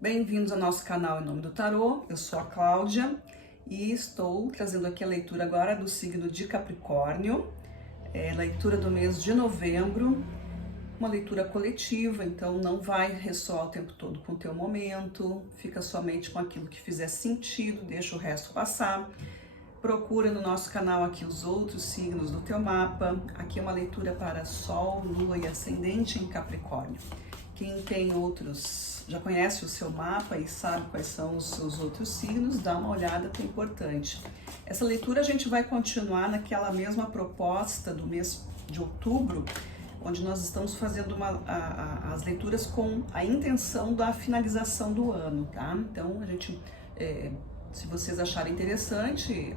Bem-vindos ao nosso canal Em Nome do Tarô. Eu sou a Cláudia e estou trazendo aqui a leitura agora do signo de Capricórnio, leitura do mês de novembro, uma leitura coletiva, então não vai ressoar o tempo todo com o teu momento, fica somente com aquilo que fizer sentido, deixa o resto passar. Procura no nosso canal aqui os outros signos do teu mapa. Aqui é uma leitura para Sol, Lua e Ascendente em Capricórnio. Quem tem outros, já conhece o seu mapa e sabe quais são os seus outros signos, dá uma olhada que é importante. Essa leitura a gente vai continuar naquela mesma proposta do mês de outubro, onde nós estamos fazendo as leituras com a intenção da finalização do ano, tá? Então, a gente, se vocês acharem interessante,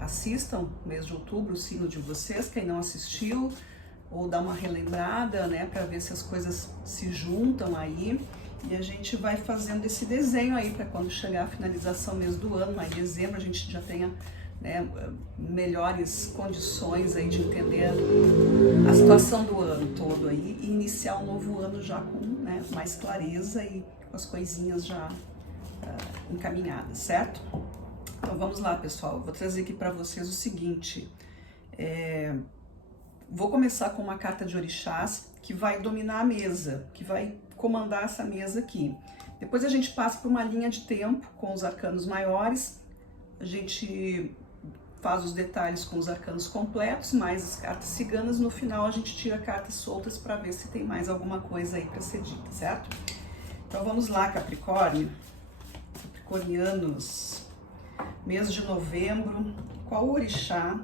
assistam mês de outubro, o signo de vocês, quem não assistiu, ou dá uma relembrada, né, para ver se as coisas se juntam aí, e a gente vai fazendo esse desenho aí para quando chegar a finalização mês do ano, aí em dezembro a gente já tenha, né, melhores condições aí de entender a situação do ano todo aí e iniciar um novo ano já com, né, mais clareza e com as coisinhas já encaminhadas, certo? Então vamos lá, pessoal, vou trazer aqui para vocês o seguinte, vou começar com uma carta de orixás que vai dominar a mesa, que vai comandar essa mesa aqui. Depois a gente passa por uma linha de tempo com os arcanos maiores, a gente faz os detalhes com os arcanos completos, mais as cartas ciganas, no final a gente tira cartas soltas para ver se tem mais alguma coisa aí para ser dita, certo? Então vamos lá, Capricórnio, Capricornianos, mês de novembro, qual orixá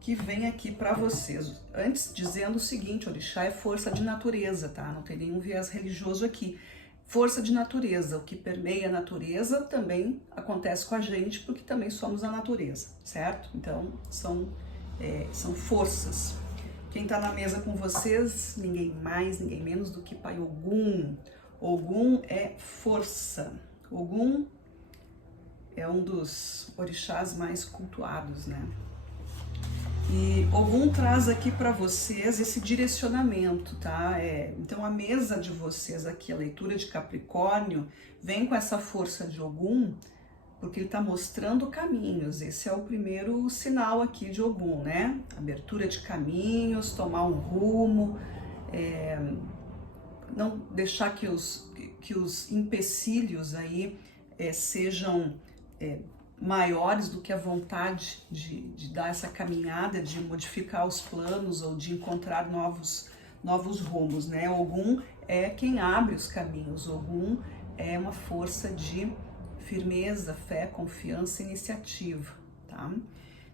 que vem aqui para vocês? Antes, dizendo o seguinte, orixá é força de natureza, tá? Não tem nenhum viés religioso aqui. Força de natureza, o que permeia a natureza também acontece com a gente, porque também somos a natureza, certo? Então, são forças. Quem tá na mesa com vocês, ninguém mais, ninguém menos do que Pai Ogum. Ogum é força. Ogum é um dos orixás mais cultuados, né? E Ogum traz aqui para vocês esse direcionamento, tá? Então a mesa de vocês aqui, a leitura de Capricórnio, vem com essa força de Ogum, porque ele está mostrando caminhos. Esse é o primeiro sinal aqui de Ogum, né? Abertura de caminhos, tomar um rumo, não deixar que os empecilhos aí sejam maiores do que a vontade de dar essa caminhada, de modificar os planos ou de encontrar novos rumos, né? Ogum é quem abre os caminhos, Ogum é uma força de firmeza, fé, confiança e iniciativa, tá?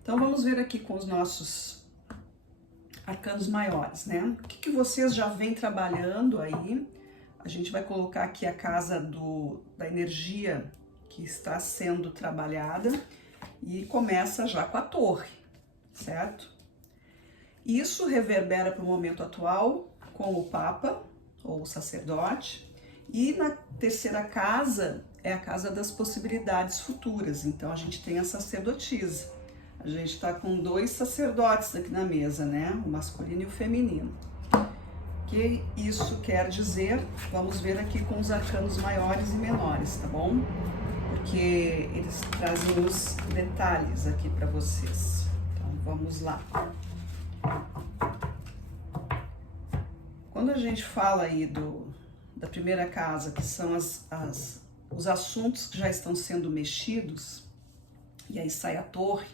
Então vamos ver aqui com os nossos arcanos maiores, né? O que vocês já vêm trabalhando aí? A gente vai colocar aqui a casa da energia que está sendo trabalhada e começa já com a torre, certo? Isso reverbera para o momento atual com o Papa ou o sacerdote, e na terceira casa é a casa das possibilidades futuras, então a gente tem a sacerdotisa. A gente está com dois sacerdotes aqui na mesa, né? O masculino e o feminino. O que isso quer dizer? Vamos ver aqui com os arcanos maiores e menores, tá bom? Porque eles trazem os detalhes aqui para vocês. Então, vamos lá. Quando a gente fala aí da primeira casa, que são os assuntos que já estão sendo mexidos, e aí sai a torre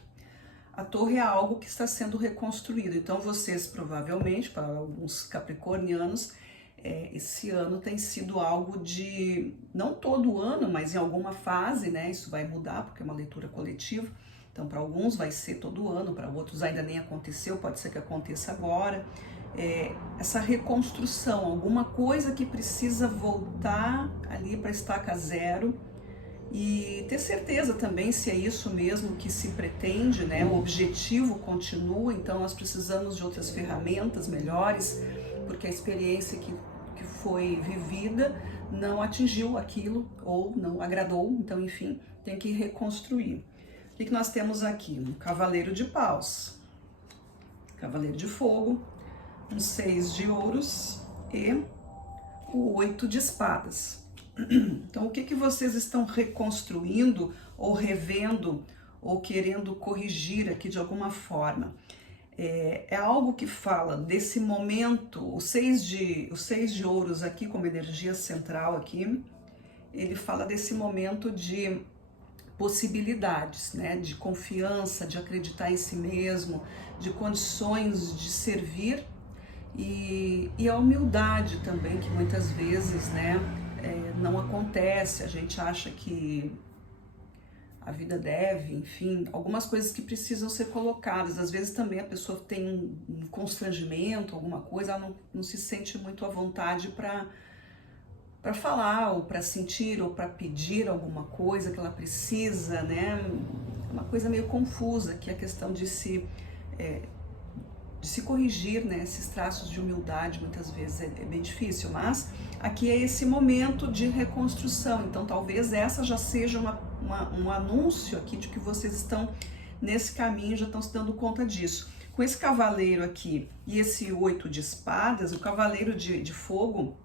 é algo que está sendo reconstruído. Então, vocês provavelmente, para alguns capricornianos, esse ano tem sido algo de, não todo ano, mas em alguma fase, né? Isso vai mudar, porque é uma leitura coletiva. Então, para alguns vai ser todo ano, para outros ainda nem aconteceu, pode ser que aconteça agora. Essa reconstrução, alguma coisa que precisa voltar ali para estaca zero e ter certeza também se é isso mesmo que se pretende, né? O objetivo continua, então nós precisamos de outras ferramentas melhores, porque a experiência que foi vivida não atingiu aquilo ou não agradou, então enfim, tem que reconstruir. O que nós temos aqui? Um cavaleiro de paus, cavaleiro de fogo, um 6 de ouros e o 8 de espadas. Então, o que que vocês estão reconstruindo ou revendo ou querendo corrigir aqui de alguma forma? É algo que fala desse momento, o seis de ouros aqui como energia central aqui, ele fala desse momento de possibilidades, né? De confiança, de acreditar em si mesmo, de condições de servir e a humildade também, que muitas vezes, né, não acontece. A gente acha que a vida deve, enfim, algumas coisas que precisam ser colocadas. Às vezes também a pessoa tem um constrangimento, alguma coisa, ela não se sente muito à vontade para falar, ou para sentir, ou para pedir alguma coisa que ela precisa, né? É uma coisa meio confusa, que é a questão de se corrigir, né? Esses traços de humildade muitas vezes é bem difícil, mas aqui é esse momento de reconstrução. Então talvez essa já seja um anúncio aqui de que vocês estão nesse caminho, já estão se dando conta disso. Com esse cavaleiro aqui e esse 8 de espadas, o cavaleiro de fogo,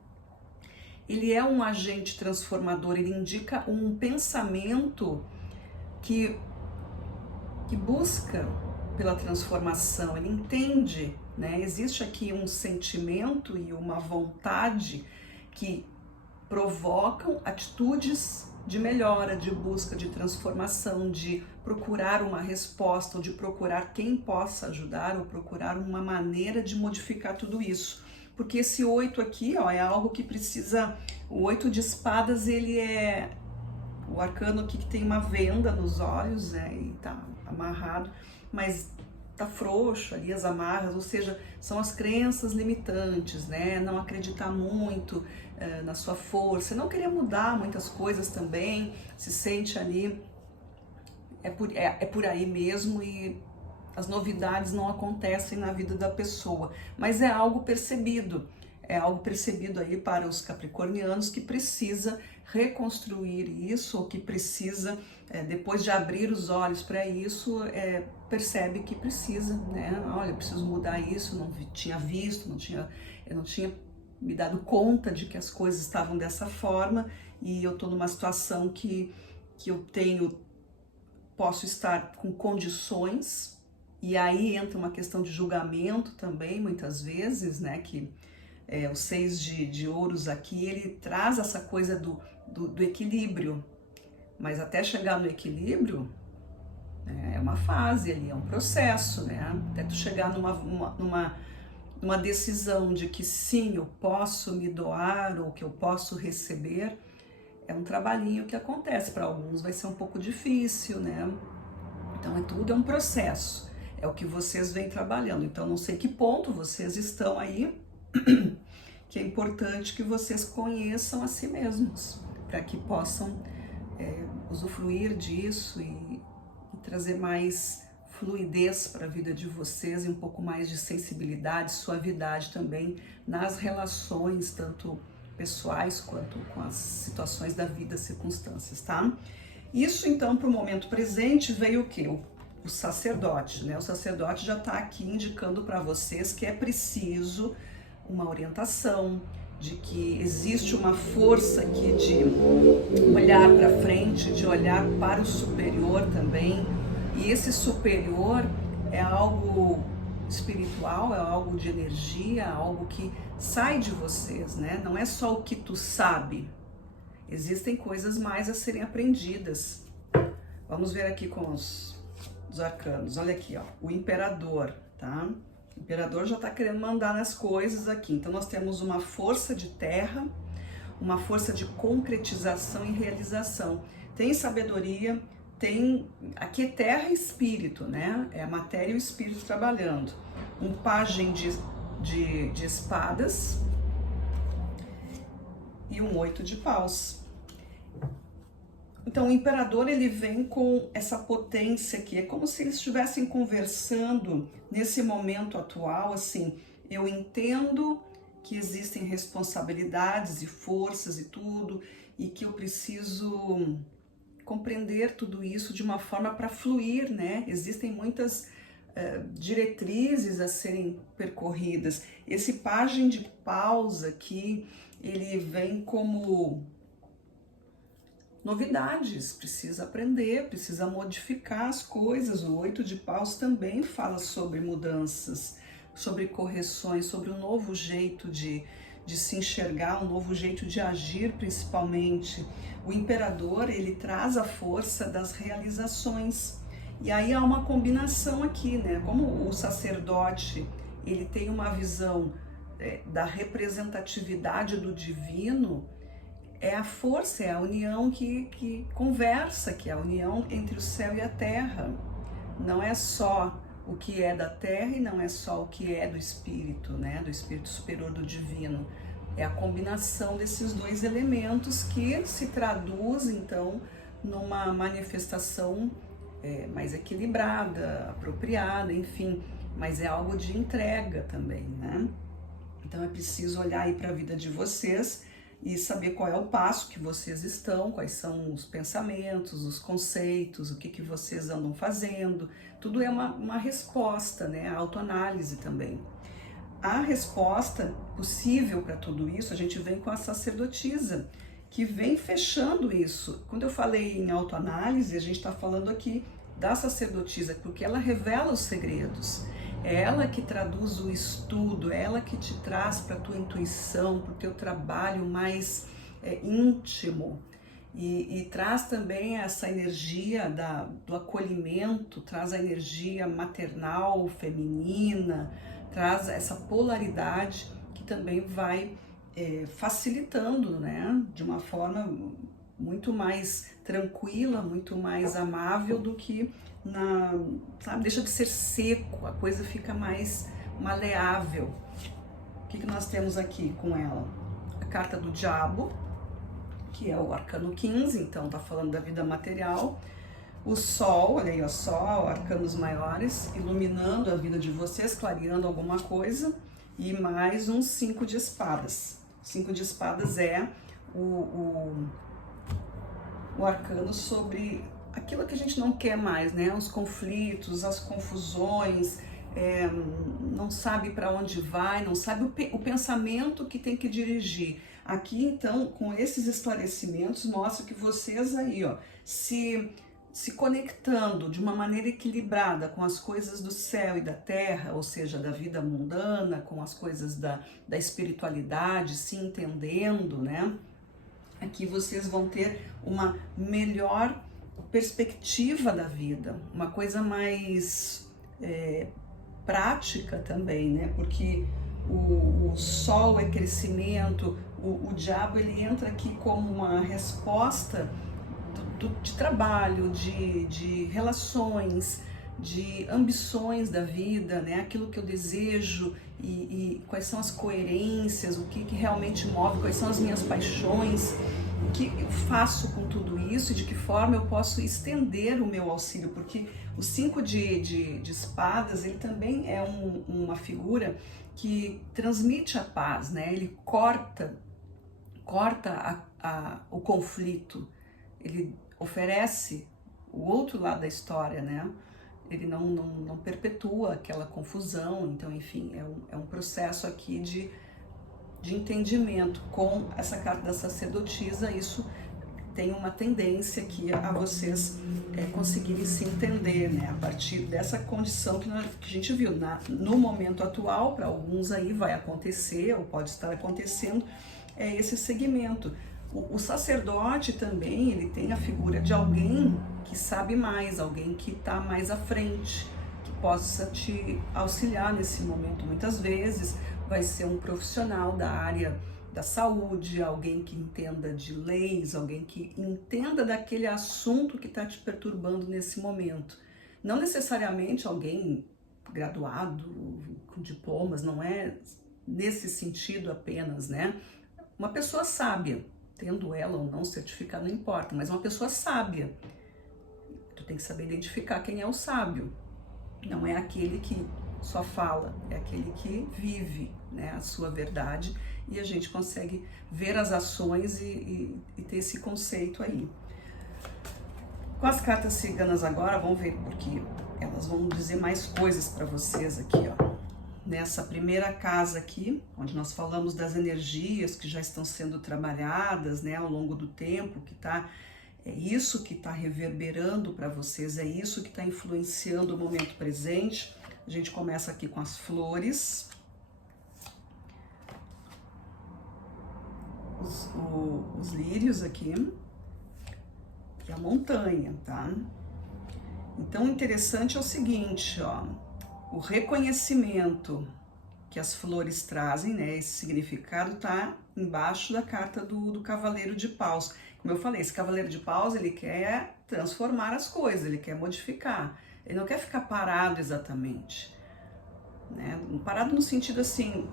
ele é um agente transformador, ele indica um pensamento que busca pela transformação, ele entende, né? Existe aqui um sentimento e uma vontade que provocam atitudes de melhora, de busca, de transformação, de procurar uma resposta, ou de procurar quem possa ajudar, ou procurar uma maneira de modificar tudo isso. Porque esse 8 aqui, ó, é algo que precisa... O 8 de espadas, ele é o arcano aqui que tem uma venda nos olhos, né, e tá amarrado, mas tá frouxo ali as amarras, ou seja, são as crenças limitantes, né, não acreditar muito na sua força, não querer mudar muitas coisas também, se sente ali, é por aí mesmo, e as novidades não acontecem na vida da pessoa, mas é algo percebido aí para os capricornianos que precisa reconstruir isso, ou que precisa, depois de abrir os olhos para isso, percebe que precisa, né? Olha, eu preciso mudar isso, não tinha visto, eu não tinha me dado conta de que as coisas estavam dessa forma, e eu estou numa situação que posso estar com condições, e aí entra uma questão de julgamento também, muitas vezes, né, que o 6 de ouros aqui, ele traz essa coisa do equilíbrio, mas até chegar no equilíbrio, é uma fase ali, é um processo, né, até tu chegar numa decisão de que sim, eu posso me doar, ou que eu posso receber, é um trabalhinho que acontece. Para alguns vai ser um pouco difícil, né? Então tudo é um processo, é o que vocês vêm trabalhando. Então não sei que ponto vocês estão aí, que é importante que vocês conheçam a si mesmos, para que possam usufruir disso e trazer mais fluidez para a vida de vocês, e um pouco mais de sensibilidade, suavidade também nas relações, tanto pessoais quanto com as situações da vida, circunstâncias, tá? Isso então, para o momento presente, veio o quê? O sacerdote, né? O sacerdote já está aqui indicando para vocês que é preciso uma orientação, de que existe uma força aqui de olhar para frente, de olhar para o superior também, e esse superior é algo espiritual, é algo de energia, algo que sai de vocês, né? Não é só o que tu sabe, existem coisas mais a serem aprendidas. Vamos ver aqui com os arcanos. Olha aqui, ó, o imperador, tá? O imperador já tá querendo mandar nas coisas aqui. Então nós temos uma força de terra, uma força de concretização e realização. Tem sabedoria, tem aqui é terra e espírito, né? É a matéria e o espírito trabalhando. Um pajem de espadas e um 8 de paus. Então o imperador, ele vem com essa potência aqui, é como se eles estivessem conversando nesse momento atual, assim, eu entendo que existem responsabilidades e forças e tudo, e que eu preciso compreender tudo isso de uma forma para fluir, né? Existem muitas diretrizes a serem percorridas. Esse pajem de paus aqui, ele vem como novidades, precisa aprender, precisa modificar as coisas. O 8 de paus também fala sobre mudanças, sobre correções, sobre um novo jeito de se enxergar, um novo jeito de agir, principalmente. O imperador, ele traz a força das realizações. E aí há uma combinação aqui, né? Como o sacerdote, ele tem uma visão da representatividade do divino, é a força, é a união que conversa, que é a união entre o céu e a terra. Não é só o que é da terra e não é só o que é do espírito, né? Do espírito superior, do divino. É a combinação desses dois elementos que se traduz, então, numa manifestação mais equilibrada, apropriada, enfim. Mas é algo de entrega também, né? Então é preciso olhar aí para a vida de vocês e saber qual é o passo que vocês estão, quais são os pensamentos, os conceitos, o que vocês andam fazendo. Tudo é uma resposta, né? A autoanálise também. A resposta possível para tudo isso, a gente vem com a sacerdotisa, que vem fechando isso. Quando eu falei em autoanálise, a gente está falando aqui da sacerdotisa, porque ela revela os segredos. É ela que traduz o estudo, é ela que te traz para a tua intuição, para o teu trabalho mais íntimo. E traz também essa energia do acolhimento, traz a energia maternal, feminina, traz essa polaridade que também vai facilitando, né, de uma forma muito mais tranquila, muito mais amável do que sabe, deixa de ser seco, a coisa fica mais maleável. O que nós temos aqui com ela? A carta do diabo, que é o arcano 15, então tá falando da vida material. O sol, olha aí, o sol, arcanos maiores, iluminando a vida de vocês, clareando alguma coisa. E mais um 5 de espadas. 5 de espadas é o arcano sobre aquilo que a gente não quer mais, né? Os conflitos, as confusões, não sabe para onde vai, não sabe o pensamento que tem que dirigir. Aqui, então, com esses esclarecimentos, mostra que vocês aí, ó, se conectando de uma maneira equilibrada com as coisas do céu e da terra, ou seja, da vida mundana, com as coisas da espiritualidade, se entendendo, né? Aqui vocês vão ter uma melhor perspectiva da vida, uma coisa mais prática também, né? Porque o sol é crescimento, o diabo ele entra aqui como uma resposta de trabalho, de relações, de ambições da vida, né? Aquilo que eu desejo e quais são as coerências, o que realmente move, quais são as minhas paixões, o que eu faço com tudo isso e de que forma eu posso estender o meu auxílio, porque o 5 de espadas, ele também é uma figura que transmite a paz, né? Ele corta o conflito, ele oferece o outro lado da história, né? Ele não perpetua aquela confusão, então, enfim, é um processo aqui de entendimento. Com essa carta da sacerdotisa, isso tem uma tendência aqui a vocês conseguirem se entender, né? A partir dessa condição que a gente viu. No momento atual, para alguns aí vai acontecer, ou pode estar acontecendo, é esse segmento. O sacerdote também, ele tem a figura de alguém que sabe mais, alguém que está mais à frente, que possa te auxiliar nesse momento. Muitas vezes vai ser um profissional da área da saúde, alguém que entenda de leis, alguém que entenda daquele assunto que está te perturbando nesse momento. Não necessariamente alguém graduado, com diplomas, não é nesse sentido apenas, né? Uma pessoa sábia, tendo ela ou não certificado, não importa, mas uma pessoa sábia. Tu tem que saber identificar quem é o sábio. Não é aquele que só fala, é aquele que vive, né, a sua verdade, e a gente consegue ver as ações e ter esse conceito aí. Com as cartas ciganas agora, vamos ver, porque elas vão dizer mais coisas para vocês aqui, ó. Nessa primeira casa aqui, onde nós falamos das energias que já estão sendo trabalhadas, né, ao longo do tempo, que está É isso que está reverberando para vocês, é isso que está influenciando o momento presente. A gente começa aqui com as flores, os lírios aqui e a montanha, tá? Então, o interessante é o seguinte, ó, o reconhecimento que as flores trazem, né, esse significado tá embaixo da carta do Cavaleiro de Paus. Como eu falei, esse Cavaleiro de Paus, ele quer transformar as coisas, ele quer modificar, ele não quer ficar parado exatamente, né? Parado no sentido assim,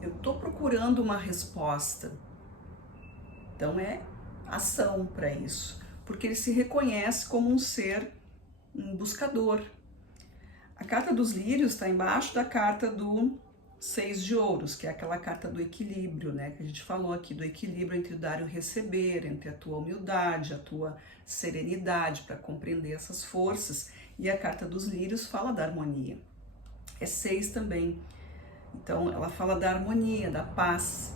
eu tô procurando uma resposta, então é ação para isso, porque ele se reconhece como um ser, um buscador. A carta dos lírios está embaixo da carta do 6 de ouros, que é aquela carta do equilíbrio, né? Que a gente falou aqui, do equilíbrio entre o dar e o receber, entre a tua humildade, a tua serenidade para compreender essas forças. E a carta dos lírios fala da harmonia. É 6 também. Então, ela fala da harmonia, da paz,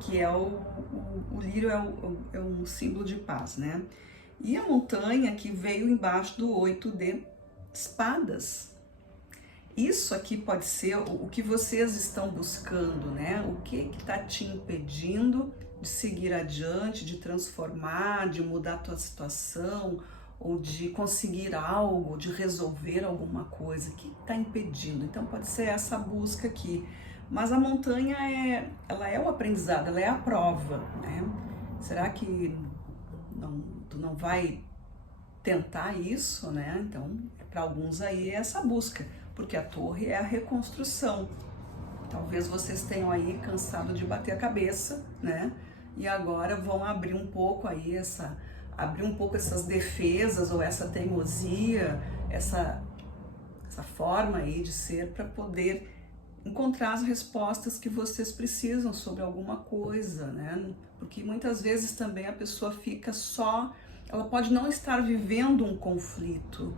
que é o lírio é um símbolo de paz, né? E a montanha que veio embaixo do 8 de espadas. Isso aqui pode ser o que vocês estão buscando, né? O que está te impedindo de seguir adiante, de transformar, de mudar a tua situação, ou de conseguir algo, de resolver alguma coisa. O que está impedindo? Então pode ser essa busca aqui. Mas a montanha ela é o aprendizado, ela é a prova, né? Será que tu não vai tentar isso, né? Então, para alguns aí é essa busca, porque a torre é a reconstrução. Talvez vocês tenham aí cansado de bater a cabeça, né? E agora vão abrir um pouco aí essas defesas ou essa teimosia, essa forma aí de ser para poder encontrar as respostas que vocês precisam sobre alguma coisa, né? Porque muitas vezes também a pessoa fica só, ela pode não estar vivendo um conflito,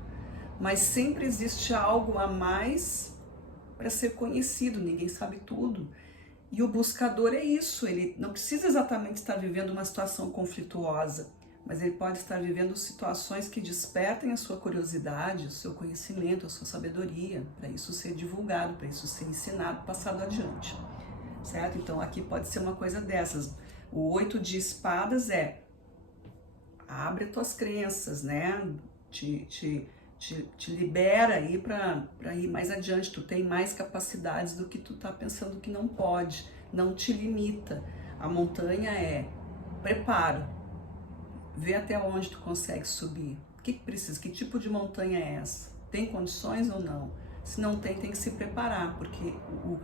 mas sempre existe algo a mais para ser conhecido, ninguém sabe tudo. E o buscador é isso, ele não precisa exatamente estar vivendo uma situação conflituosa, mas ele pode estar vivendo situações que despertem a sua curiosidade, o seu conhecimento, a sua sabedoria, para isso ser divulgado, para isso ser ensinado, passado adiante, certo? Então aqui pode ser uma coisa dessas. O 8 de espadas abre as tuas crenças, né? Te libera aí para ir mais adiante, tu tem mais capacidades do que tu tá pensando que não pode, não te limita. A montanha é preparo, vê até onde tu consegue subir, o que precisa, que tipo de montanha é essa, tem condições ou não? Se não tem, tem que se preparar, porque o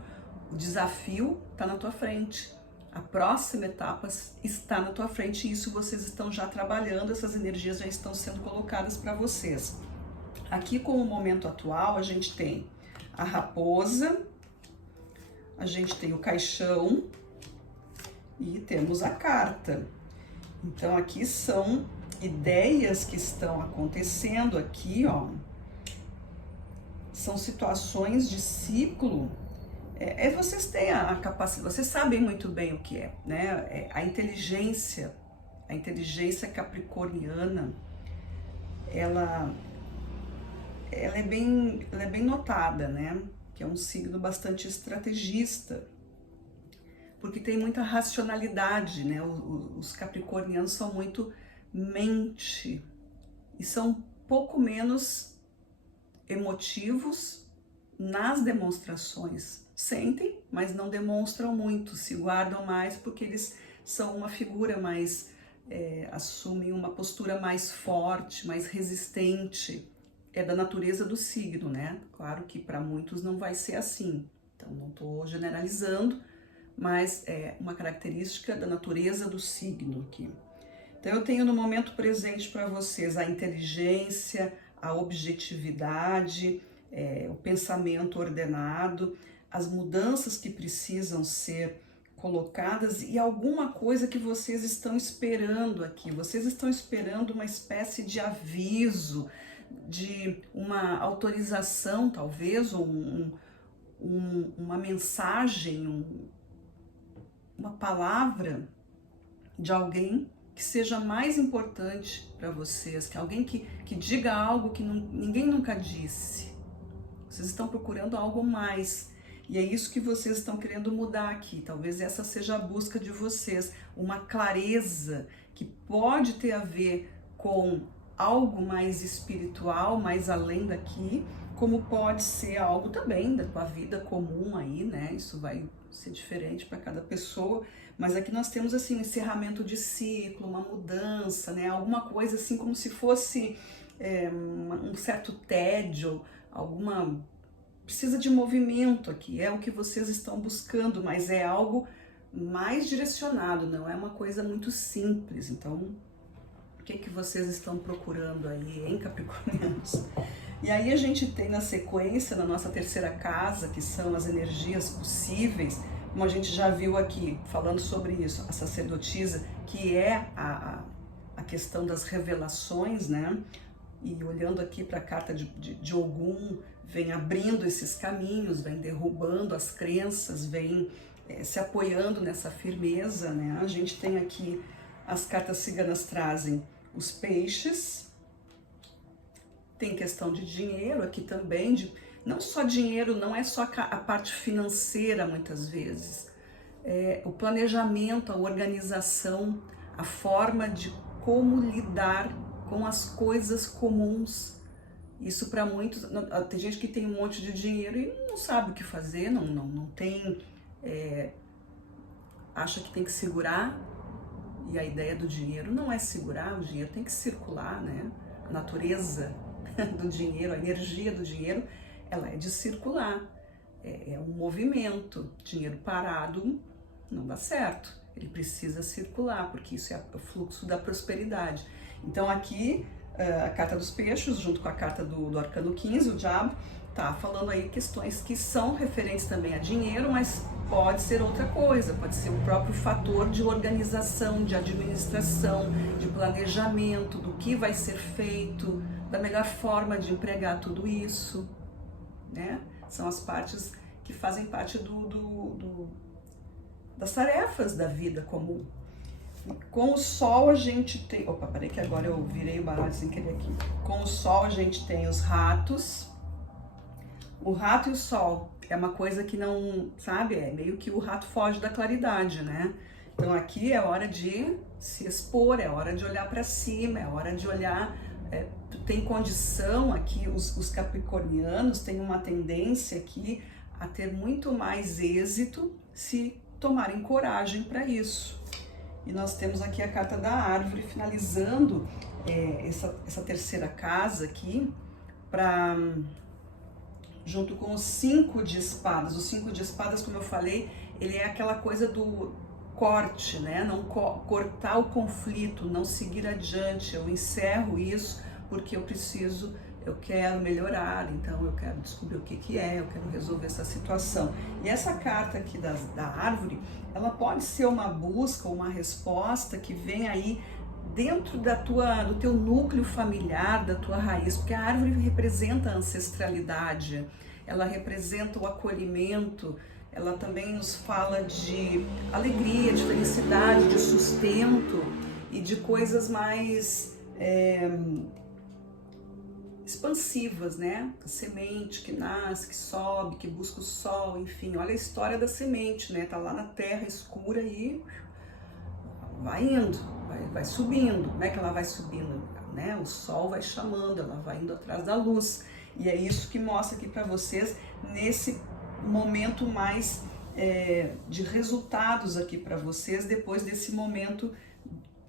desafio tá na tua frente, a próxima etapa está na tua frente e isso vocês estão já trabalhando, essas energias já estão sendo colocadas para vocês. Aqui com o momento atual, a gente tem a raposa, a gente tem o caixão e temos a carta. Então aqui são ideias que estão acontecendo aqui, ó. São situações de ciclo. Vocês têm a capacidade, vocês sabem muito bem o que é, né? A inteligência capricorniana, ela é bem notada, né? Que é um signo bastante estrategista, porque tem muita racionalidade, né? Os capricornianos são muito mente e são pouco menos emotivos nas demonstrações. Sentem, mas não demonstram muito, se guardam mais porque eles são uma figura mais, assumem uma postura mais forte, mais resistente. É da natureza do signo, né? Claro que para muitos não vai ser assim, então não estou generalizando, mas é uma característica da natureza do signo aqui. Então eu tenho no momento presente para vocês a inteligência, a objetividade, o pensamento ordenado, as mudanças que precisam ser colocadas e alguma coisa que vocês estão esperando aqui. Vocês estão esperando uma espécie de aviso, de uma autorização, talvez, ou uma mensagem, uma palavra de alguém que seja mais importante para vocês, que alguém que diga algo que ninguém nunca disse. Vocês estão procurando algo mais. E é isso que vocês estão querendo mudar aqui. Talvez essa seja a busca de vocês. Uma clareza que pode ter a ver com algo mais espiritual, mais além daqui, como pode ser algo também da tua vida comum aí, né? Isso vai ser diferente para cada pessoa. Mas aqui nós temos assim um encerramento de ciclo, uma mudança, né? Alguma coisa assim como se fosse um certo tédio, precisa de movimento aqui, é o que vocês estão buscando, mas é algo mais direcionado, não é uma coisa muito simples. Então, o que vocês estão procurando aí, hein, Capricornianos? E aí a gente tem na sequência, na nossa terceira casa, que são as energias possíveis, como a gente já viu aqui, falando sobre isso, a sacerdotisa, que é a questão das revelações, né? E olhando aqui para a carta de Ogum, vem abrindo esses caminhos, vem derrubando as crenças, vem se apoiando nessa firmeza, né? A gente tem aqui, as cartas ciganas trazem os peixes, tem questão de dinheiro aqui também, não só dinheiro, não é só a parte financeira muitas vezes, o planejamento, a organização, a forma de como lidar com as coisas comuns. Isso para muitos, tem gente que tem um monte de dinheiro e não sabe o que fazer, não tem, acha que tem que segurar, e a ideia do dinheiro não é segurar, o dinheiro tem que circular, né? A natureza do dinheiro, a energia do dinheiro, ela é de circular, é um movimento. Dinheiro parado não dá certo, ele precisa circular, porque isso é o fluxo da prosperidade. Então aqui, a carta dos peixes, junto com a carta do arcano 15, o diabo, tá falando aí questões que são referentes também a dinheiro, mas pode ser outra coisa, pode ser o próprio fator de organização, de administração, de planejamento, do que vai ser feito, da melhor forma de empregar tudo isso, né? São as partes que fazem parte das tarefas da vida comum. Com o Sol a gente tem... Opa, peraí que agora eu virei o baralho sem querer aqui. Com o Sol a gente tem os ratos. O rato e o Sol é uma coisa que não... Sabe? É meio que o rato foge da claridade, né? Então aqui é hora de se expor, é hora de olhar para cima, é hora de olhar... tu tem condição aqui, os capricornianos têm uma tendência aqui a ter muito mais êxito se tomarem coragem para isso. E nós temos aqui a carta da árvore, finalizando essa terceira casa aqui, junto com os 5 de espadas. Os 5 de espadas, como eu falei, ele é aquela coisa do corte, né? Não cortar o conflito, não seguir adiante. Eu encerro isso porque eu quero melhorar, então eu quero descobrir o que é, eu quero resolver essa situação. E essa carta aqui da árvore, ela pode ser uma busca, uma resposta que vem aí dentro do teu núcleo familiar, da tua raiz, porque a árvore representa a ancestralidade, ela representa o acolhimento, ela também nos fala de alegria, de felicidade, de sustento e de coisas mais expansivas, né? A semente que nasce, que sobe, que busca o sol, enfim, olha a história da semente, né? Tá lá na terra escura e vai indo, vai subindo. Como é que ela vai subindo? Né? O sol vai chamando, ela vai indo atrás da luz. E é isso que mostra aqui para vocês nesse momento mais de resultados aqui para vocês, depois desse momento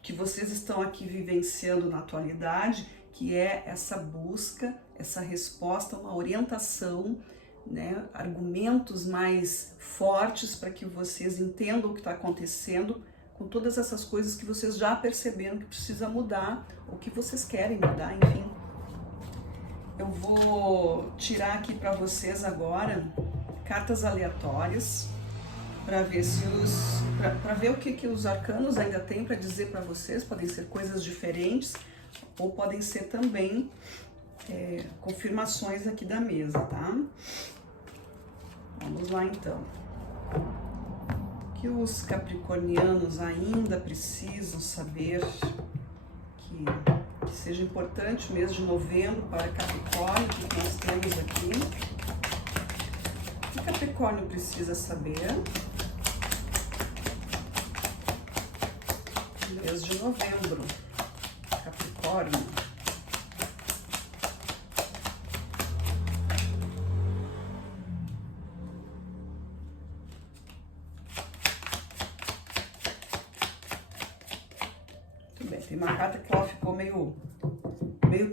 que vocês estão aqui vivenciando na atualidade, que é essa busca, essa resposta, uma orientação, né? Argumentos mais fortes para que vocês entendam o que está acontecendo, com todas essas coisas que vocês já perceberam que precisa mudar, ou que vocês querem mudar, enfim. Eu vou tirar aqui para vocês agora cartas aleatórias, para ver para ver o que os arcanos ainda têm para dizer para vocês. Podem ser coisas diferentes, ou podem ser também confirmações aqui da mesa, tá? Vamos lá então. que os capricornianos ainda precisam saber que seja importante o mês de novembro para Capricórnio? O que nós temos aqui? O que Capricórnio precisa saber? Mês de novembro, Capricórnio. Muito bem, tem uma carta que ela ficou meio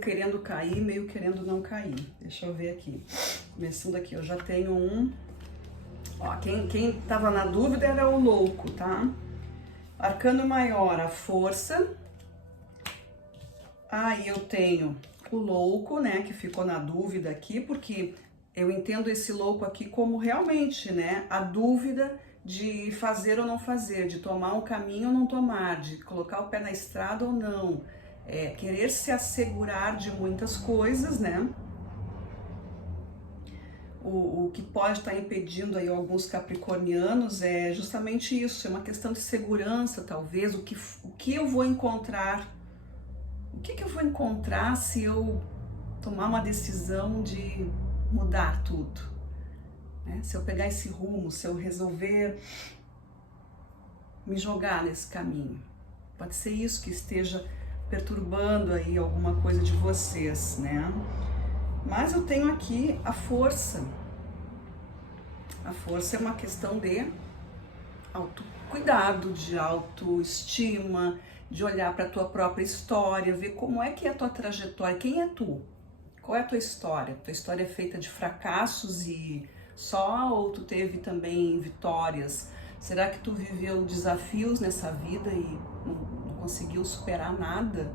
querendo cair, meio querendo não cair. Deixa eu ver aqui. Começando aqui, eu já tenho um. Ó, quem tava na dúvida era o louco, tá? Arcano maior, a força. Aí eu tenho o louco, né, que ficou na dúvida aqui, porque eu entendo esse louco aqui como realmente, né, a dúvida de fazer ou não fazer, de tomar um caminho ou não tomar, de colocar o pé na estrada ou não, querer se assegurar de muitas coisas, né? O que pode estar impedindo aí alguns capricornianos é justamente isso, é uma questão de segurança, talvez, o que eu vou encontrar, o que eu vou encontrar se eu tomar uma decisão de mudar tudo, né? Se eu pegar esse rumo, se eu resolver me jogar nesse caminho, pode ser isso que esteja perturbando aí alguma coisa de vocês, né? Mas eu tenho aqui a força. A força é uma questão de autocuidado, de autoestima, de olhar para a tua própria história, ver como é que é a tua trajetória, quem é tu? Qual é a tua história? Tua história é feita de fracassos e só, ou tu teve também vitórias? Será que tu viveu desafios nessa vida e não conseguiu superar nada?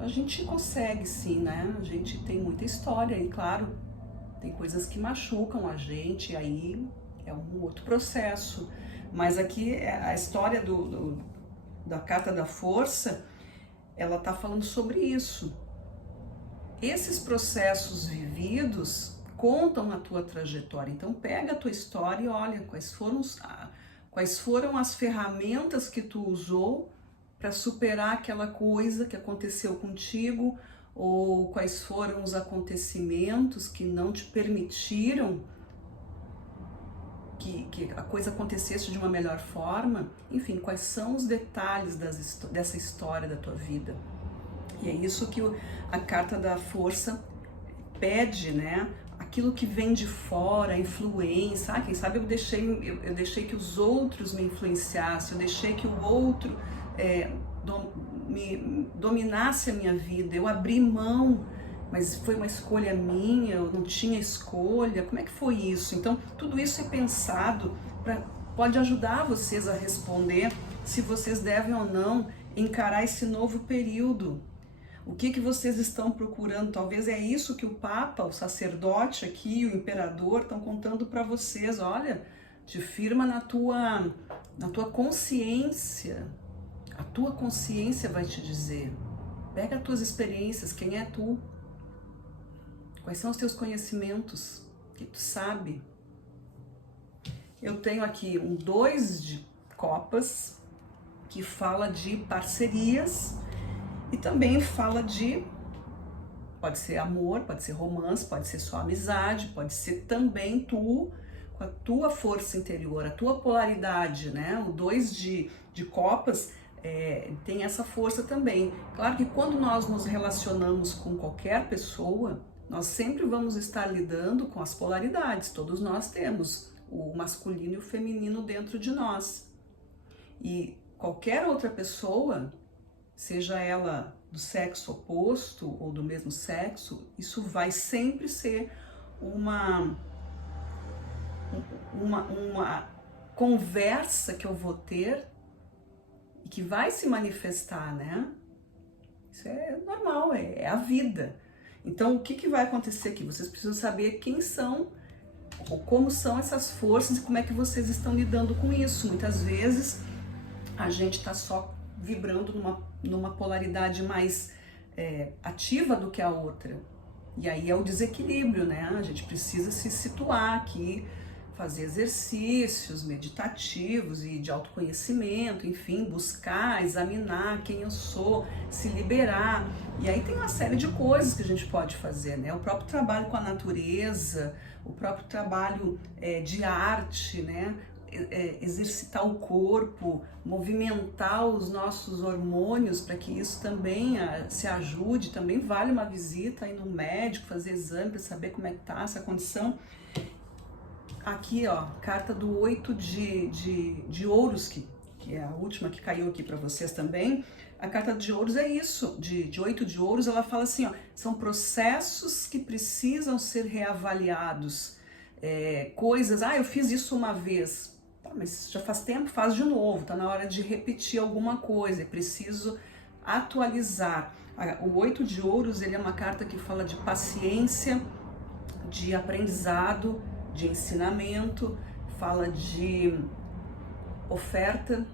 A gente consegue sim, né? A gente tem muita história e, claro, tem coisas que machucam a gente, aí é um outro processo. Mas aqui a história da Carta da Força, ela tá falando sobre isso. Esses processos vividos contam a tua trajetória. Então pega a tua história e olha quais foram as ferramentas que tu usou para superar aquela coisa que aconteceu contigo, ou quais foram os acontecimentos que não te permitiram que a coisa acontecesse de uma melhor forma. Enfim, quais são os detalhes dessa história da tua vida. E é isso que a Carta da Força pede, né? Aquilo que vem de fora, a influência. Quem sabe eu deixei que os outros me influenciassem, eu deixei que o outro dominasse a minha vida, eu abri mão, mas foi uma escolha minha, eu não tinha escolha. Como é que foi isso? Então, tudo isso é pensado, pode ajudar vocês a responder se vocês devem ou não encarar esse novo período. O que vocês estão procurando? Talvez é isso que o Papa, o sacerdote aqui, o imperador estão contando para vocês. Olha, te firma na tua consciência. A tua consciência vai te dizer. Pega as tuas experiências, quem é tu? Quais são os teus conhecimentos? O que tu sabe? Eu tenho aqui um 2 de copas, que fala de parcerias e também fala de, pode ser amor, pode ser romance, pode ser só amizade, pode ser também tu, com a tua força interior, a tua polaridade, né? O 2 de copas tem essa força também. Claro que quando nós nos relacionamos com qualquer pessoa, nós sempre vamos estar lidando com as polaridades. Todos nós temos o masculino e o feminino dentro de nós. E qualquer outra pessoa, seja ela do sexo oposto ou do mesmo sexo, isso vai sempre ser uma conversa que eu vou ter e que vai se manifestar, né? Isso é normal, é a vida. Então, o que vai acontecer aqui? Vocês precisam saber quem são, ou como são essas forças e como é que vocês estão lidando com isso. Muitas vezes a gente está só vibrando numa polaridade mais ativa do que a outra. E aí é o desequilíbrio, né? A gente precisa se situar aqui, fazer exercícios meditativos e de autoconhecimento, enfim, buscar, examinar quem eu sou, se liberar. E aí tem uma série de coisas que a gente pode fazer, né? O próprio trabalho com a natureza, o próprio trabalho de arte, né? Exercitar o corpo, movimentar os nossos hormônios para que isso também se ajude, também vale uma visita aí no médico, fazer exame para saber como é que tá essa condição. Aqui, ó, carta do 8 de ouros, que é a última que caiu aqui para vocês também. A carta de ouros é isso, de 8 de ouros, ela fala assim, ó, são processos que precisam ser reavaliados, coisas, eu fiz isso uma vez, mas já faz tempo, faz de novo, tá na hora de repetir alguma coisa, é preciso atualizar. O 8 de ouros, ele é uma carta que fala de paciência, de aprendizado, de ensinamento, fala de oferta,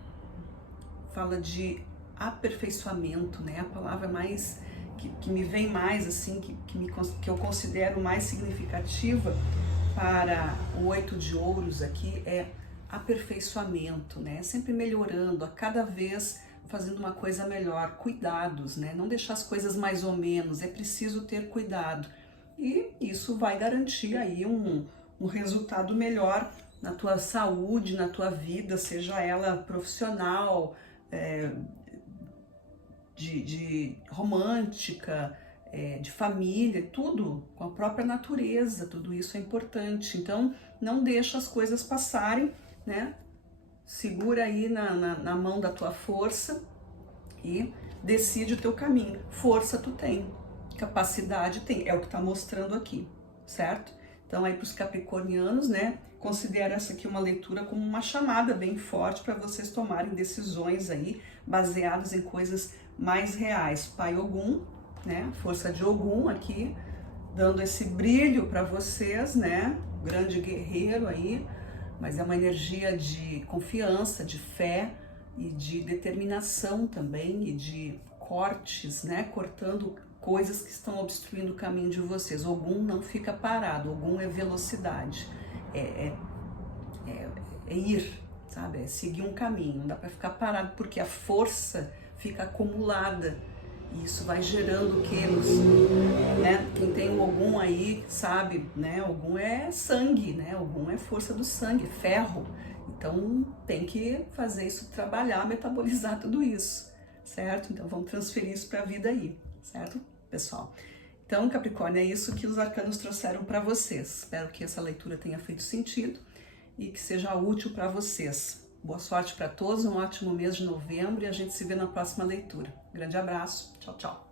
fala de aperfeiçoamento, né? A palavra mais que me vem mais assim, que eu considero mais significativa para o 8 de ouros aqui é aperfeiçoamento, né? Sempre melhorando, a cada vez fazendo uma coisa melhor, cuidados, né? Não deixar as coisas mais ou menos, é preciso ter cuidado. E isso vai garantir aí um resultado melhor na tua saúde, na tua vida, seja ela profissional, de romântica, de família, tudo com a própria natureza, tudo isso é importante. Então, não deixa as coisas passarem, né? Segura aí na mão da tua força e decide o teu caminho. Força tu tem, capacidade tem, é o que está mostrando aqui, certo? Então aí para os capricornianos, né, considera essa aqui uma leitura como uma chamada bem forte para vocês tomarem decisões aí baseadas em coisas mais reais. Pai Ogum, né, força de Ogum aqui, dando esse brilho para vocês, né, grande guerreiro aí, mas é uma energia de confiança, de fé e de determinação também e de cortes, né, cortando coisas que estão obstruindo o caminho de vocês. Ogum não fica parado, Ogum é velocidade, é ir, sabe? É seguir um caminho, não dá para ficar parado porque a força fica acumulada e isso vai gerando o que, né? Quem tem o Ogum aí sabe, né? Ogum é sangue, né? Ogum é força do sangue, é ferro. Então tem que fazer isso trabalhar, metabolizar tudo isso, certo? Então vamos transferir isso para a vida aí, certo, pessoal? Então, Capricórnio, é isso que os arcanos trouxeram para vocês. Espero que essa leitura tenha feito sentido e que seja útil para vocês. Boa sorte para todos, um ótimo mês de novembro e a gente se vê na próxima leitura. Grande abraço, tchau, tchau.